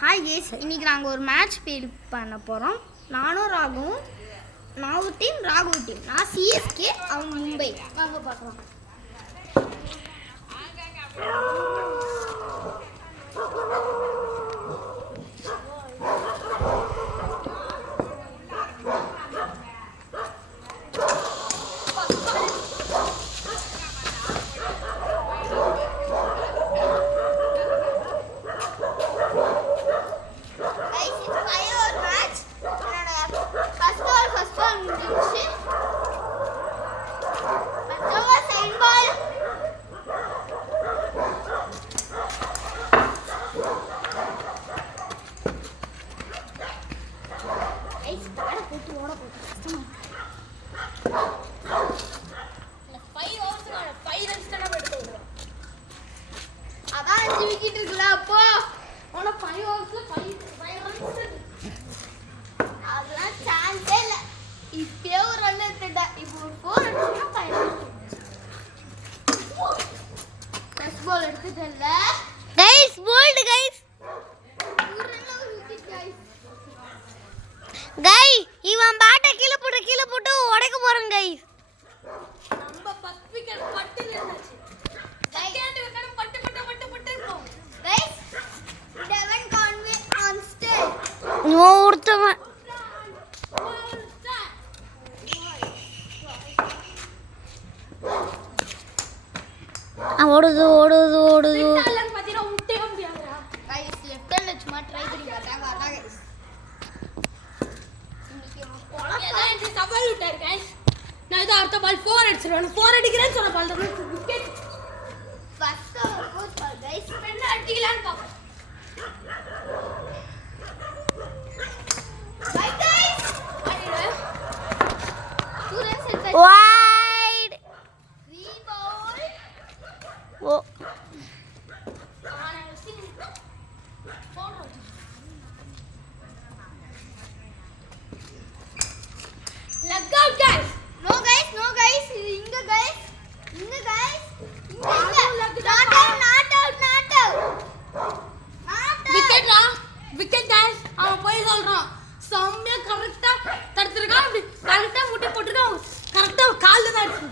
Hi guys, இன்றைக்கி நாங்கள் ஒரு மேட்ச் ப்ளே பண்ண போகிறோம். நானும் ராகுவும். நான் ஒரு டீம், ராகு ஒரு டீம். நான் சிஎஸ்கே, அவங்க மும்பை. வாங்க பார்க்கலாம். இவன் பாட்ட கீழே போட்டு உடைக்க போறேன் கைஸ். நம்ம ஃபர்ஸ்ட் விக்கெட் பட்டு நின்னுச்சு. செகண்ட் விக்கெட் பட்டு இருக்கும். Guys, டெவன் Conway on stage. ஒருத்தவன் ஓடுது பாத்தீங்கன்னா முட்டே முடியாதுடா கைஸ். லெஃப்ட் ஹேண்ட்ல சும்மா ட்ரை பண்ணி பார்த்தாங்க. அதான் கைஸ் சவால் விட்டார் கைஸ். நான் இதை அடுத்த பால் 4 அடிச்சிருவேன். 4 அடிக்கிறேன்னு சொன்ன பால் தான் wicket. First over ball guys. ரெண்டு அடிக்கலாம்னு பாப்போம். Bye guys. சூரன் set wide. 3 ball. Oh Look out guys. No guys. Inga guys. Not out. Wicket guys. அவன் போய் சொல்றான். செம்ம கரெக்ட்டா தடுத்துறான். அப்படி கரெக்ட்டா முட்டி போட்டுறான். கரெக்ட்டா கால்ல தான் அடிச்சு.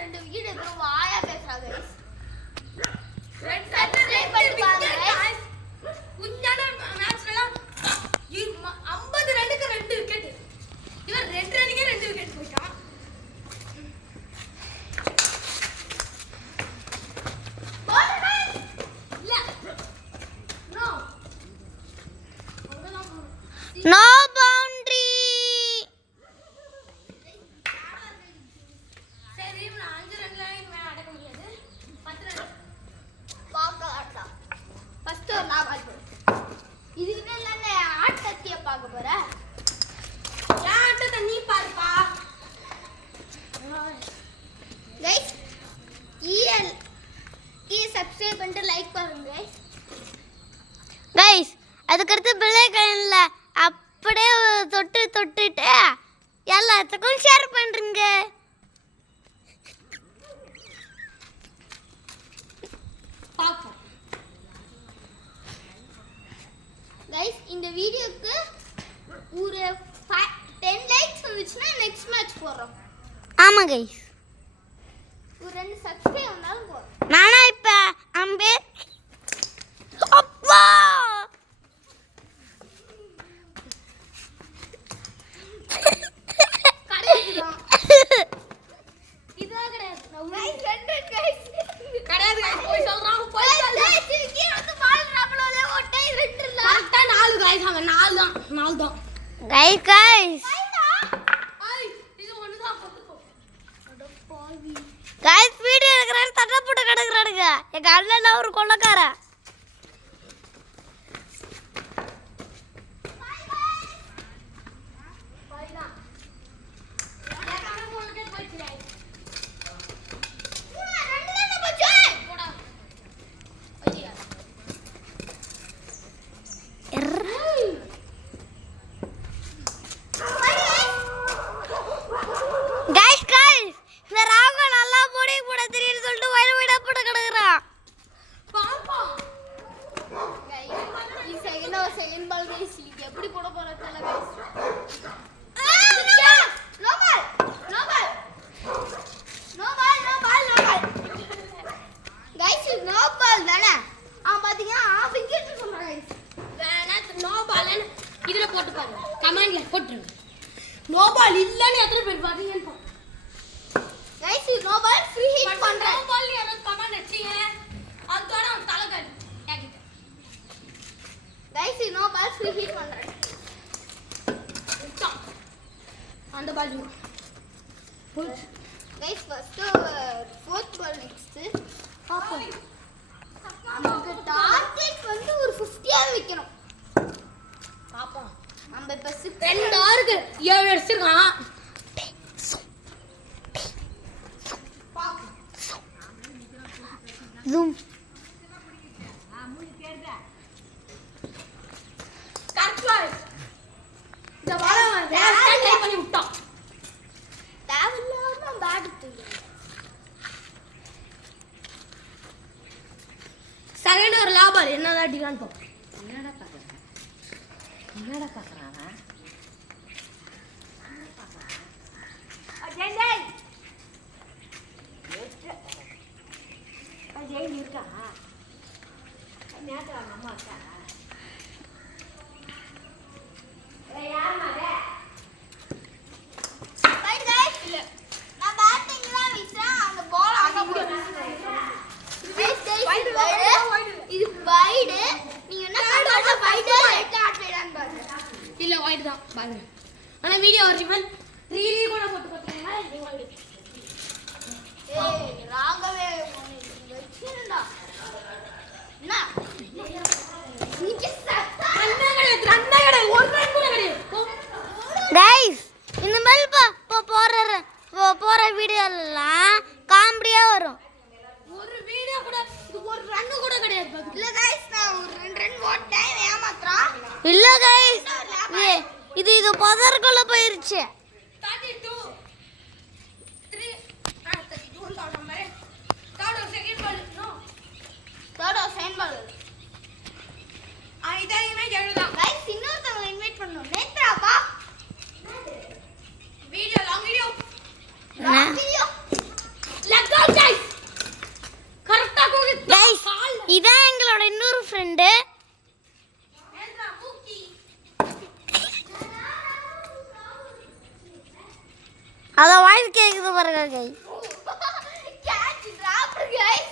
ரெண்டு விக்கெட் ஏதோ வாயா பேசுறா guys. No boundary. சரி, நான் 5 ரன்ல மேல அடக்க முடியாது. 10 ரன் பாக்கலாம்டா. ஃபர்ஸ்ட் நான் பால் போடு. இதுக்கு என்ன ஆட்டத்திய பார்க்க போற? ஏன் ஆட்டத்தை நீ பாருப்பா. गाइस சப்ஸ்கிரைப் பண்ணிட்டு லைக் பண்ணுங்க गाइस. அதுக்கு அடுத்து பெல் ஐகான்ல அப்படியே தொட்டுட்டு எல்லாத்துக்கும் ஷேர் பண்றீங்க. பாப்போம் गाइस. இந்த வீடியோக்கு ஒரு 10 லைக்ஸ் வந்துச்சுனா நெக்ஸ்ட் மேட்ச் போறோம். ஆமா गाइस. ஒரு 2 சப்ஸ்கிரைப் வந்தாலும் போறோம். நானா இப்ப அம்பே அப்பா வீடியோ எடுக்கிறாரு, தட்டை போட்டு கிடக்குறானுங்க. எங்க அண்ணன் ஒரு கொள்ளக்கார. guys, இந்த ராகு நல்லா போடி கைஸ் நோ பால்ஸ் ஹீட் பண்றேன் அந்த ball guys first fourth ball next பாப்போம் நமக்கு டார்கெட் வந்து ஒரு 50 ஆ வைக்கணும் பாப்போம் நம்ம இப்ப 2 ஆருக்கு 7 அடிச்சிருக்கான் ஜூம் கரெக்ட் இந்த பால வேஸ்டா ட்ரை பண்ணி விட்டான் தேவையில்லாம பேட் தூக்கி செகண்ட் ஒரு லாபர் என்னடா அடிக்கிறான் போ என்னடா பாக்குறானா அஜய் அஜய் இருக்கா நேத்து அம்மா இருக்கா யார் மாதே பை गाइस இல்ல நான் பேட்டிங் தான் வீசுறேன் அந்த பால் அங்க போகுது இது வைடு நீங்க என்ன பண்றீங்க வைடு ரெட் ஆட் வைடான்னு பாருங்க இல்ல வைடு தான் பாருங்க ஆனா வீடியோ ஒரிஜினல் ரீலி கூட போட்டு பாத்தீங்கன்னா நீங்க வைடு ஏய் ராகவே வெச்சிரடா என்ன நீங்க ரன்னகடை ஒரு ரன் கூட கிடையாது गाइस இந்த மாதிரி போற வீடியோ எல்லாம் காமெடியா வரும் ஒரு வீடியோ கூட இது ஒரு ரன் கூட கிடையாது இல்ல गाइस நான் ஒரு 2 ரன் போட்டேன் ஏமாத்றான் இல்ல गाइस இது பதர்க்குள்ள போயிருச்சு 32 3 32 dot number third or second ball no third or second ball இதை இமேஜ் எழுதலாம் गाइस இன்னொருத்தவங்க இன்வைட் பண்ணனும் நேத்ரா வா video long video let's go guys கரெக்ட்டா போகுது गाइस இதான் எங்களோட இன்னொரு ஃப்ரெண்ட் நேத்ரா மூக்கி அத வாய்ஸ் கேக்குது பாருங்க guys catch drop guys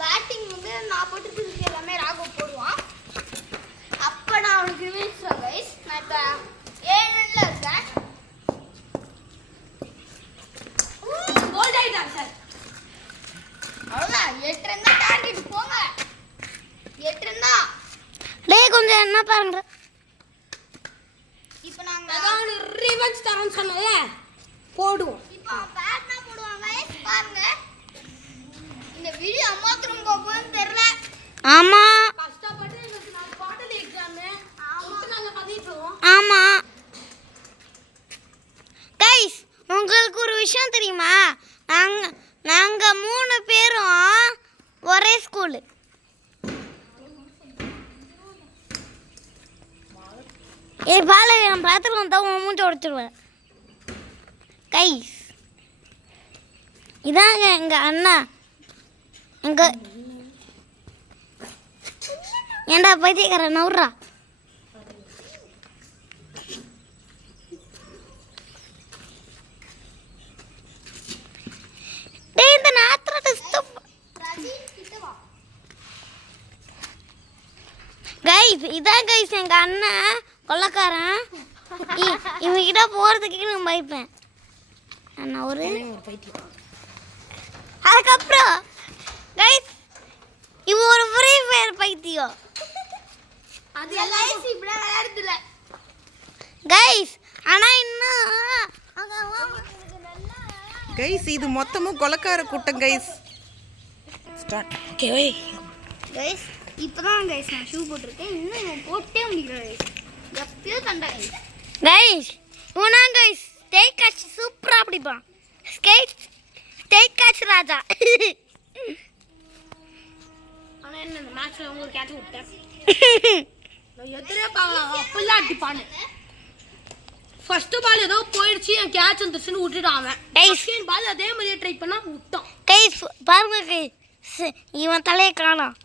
batting வந்து நான் போட்டு எல்லாமே ராகவ் போடுவான் அப்ப நான் அவனுக்கு வீசுறேன் गाइस நான் இப்ப 7 ரன்ல இருக்கேன் போல்ட் ஆயிட்டான் சார் அவ்வளவுதான் 8 ரன் தான் டார்கெட் போங்க 8 ரன் தான் டேய் கொஞ்சம் என்ன பாருங்க இப்போ நாங்க அதான் ரிவெஞ்ச் தரேன்னு சொன்னல போடுவோம் இப்போ பேட்னா போடுவாங்க गाइस பாருங்க இந்த வீடியோ அம்மாக்கு ரொம்ப போகுதுன்னு தெரியல ஆமா கஷ்டப்பட்டு எனக்கு நான் பாடல் எக்ஸாம் ஆமா நாங்க பண்ணிட்டோம் ஆமா गाइस உங்களுக்கு ஒரு விஷயம் தெரியுமா நாங்க 3 பேரும் ஒரே ஸ்கூல் ஏய் பாலே நான் பாத்துல வந்தா மூஞ்சி உடைச்சிடுவேன் गाइस இதாங்க எங்க அண்ணா எங்க ஏண்டா பைத்தியக்கார நவுறா டேய் இந்த நாத்ரா டிஸ்டர்ப் गाइस இதான் गाइस எங்க அண்ணா கொள்ளக்காரன் இவன் கிட்ட போறதுக்கு நான் பயப்பேன் நான் ஒரு பைத்தியம் அதுக்கப்புறம் गाइस இவ ஒரு ஃப்ரீ ஃபயர் பைத்தியம் அது गाइस இப்படி விளையாடுதுல गाइस ஆனா இன்னும் गाइस இது மொத்தமும் கொலக்கார கூட்டம் गाइस ஸ்டார்ட் ஓகே வை गाइस இப்பதான் गाइस நான் ஷூ போட்டுருக்கேன் இன்னும் போட்டே முடியல गाइस எப்பயோ தண்டா गाइस உனா गाइस ஸ்டேக் கேட்ச் சூப்பரா பிடிப்பான் ஸ்டேக் கேட்ச் ராஜா ஆனா என்ன இந்த மேட்ச்ல உங்களுக்கு கேட்ச் விட்டேன் நான் எதிரே பாக்கலாம் அப்பலாம் அடிப்பானே ஃபர்ஸ்ட் பால் ஏதோ போயிடுச்சு என் கேட்ச் வந்துச்சுன்னு விட்டுட்டான் அவன் செகண்ட் பால் அதே மாதிரியே ட்ரை பண்ணா விட்டான் गाइस பாருங்க गाइस இவன் தலைய காணோம்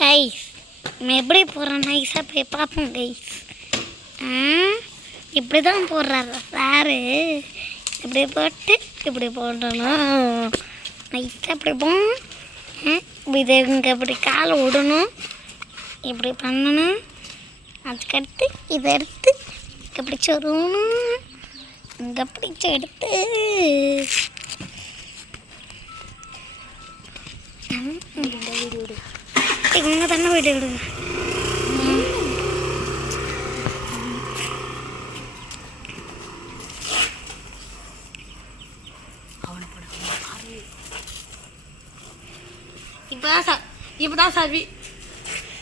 கைஸ் நான் எப்படி போடுறேன் நைஸாக போய் பார்ப்போம் கைஸ். இப்படி தான் போடுறாரு சாரு. இப்படி போட்டு இப்படி போடணும். நைஸாக இப்படி போகணும். இது இங்கே இப்படி காலை விடணும். இப்படி பண்ணணும். அதுக்கடுத்து இதை எடுத்து இப்படி சொருகணும். இங்கே பிடிச்சி எடுத்து இவங்க தானே வீடு விடுங்க.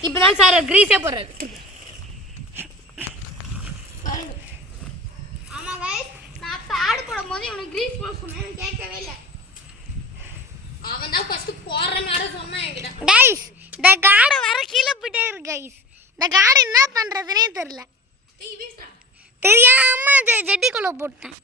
இப்போதான் சார் கிரீஸே போடுறாரு. ஆமாம் கைஸ், நான் ஆடு போடும் போது இவனுக்கு கிரீஸ் போட சொன்னேன், கேட்கவே இல்லை. அவன் தான் ஃபர்ஸ்ட் போடுற மாதிரி சொன்னான் என்கிட்ட. கைஸ் இந்த காடை வர கீழே போயிட்டே இருக்கு கைஸ். இந்த காடை என்ன பண்ணுறதுனே தெரில. தெரியாமல் ஜெட்டிக்குள்ளே போட்டேன்.